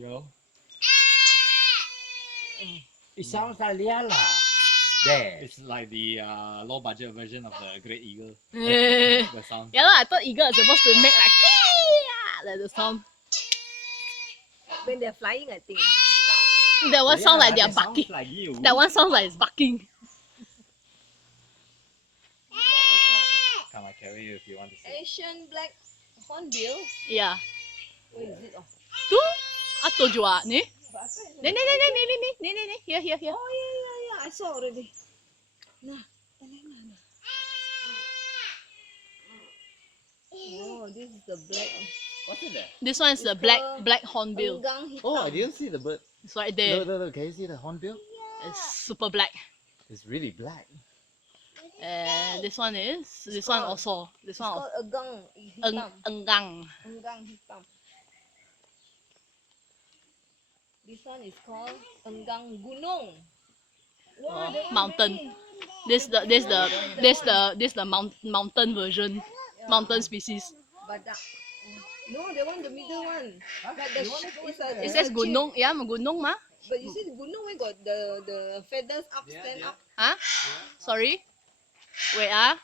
Yo. It sounds like Liala. There. It's like the low budget version of the Great Eagle. Eh, The sound. yeah, I thought eagle is supposed to make like the sound. When they're flying, I think. That one sounds like they're that sounds barking. like you. That one sounds like it's barking. Come, I carry you if you want to see. Asian black hornbill. Yeah. Where is it? Oh, Tu, atau jua ni? but I thought it's Ni, here. Oh yeah. I saw already. Nah. Oh, this is the black. What's it there? This one is the It's black hornbill. Enggang hitam. Oh, I didn't see the bird. It's right there. Look, can you see the hornbill? It's super black. It's really black. And this one It's one called- also. This It's one called enggang hitam. enggang. Enggang hitam. This one is called enggang gunung. Wow, that one Mountain. very- This the mountain version. Mountain species. Badak. No, that one the middle one. But the shape is a. It it's says a gunung, yeah, gunung mah. But you see the gunung where got the feathers up, stand up. Huh? Sorry. Wait ah.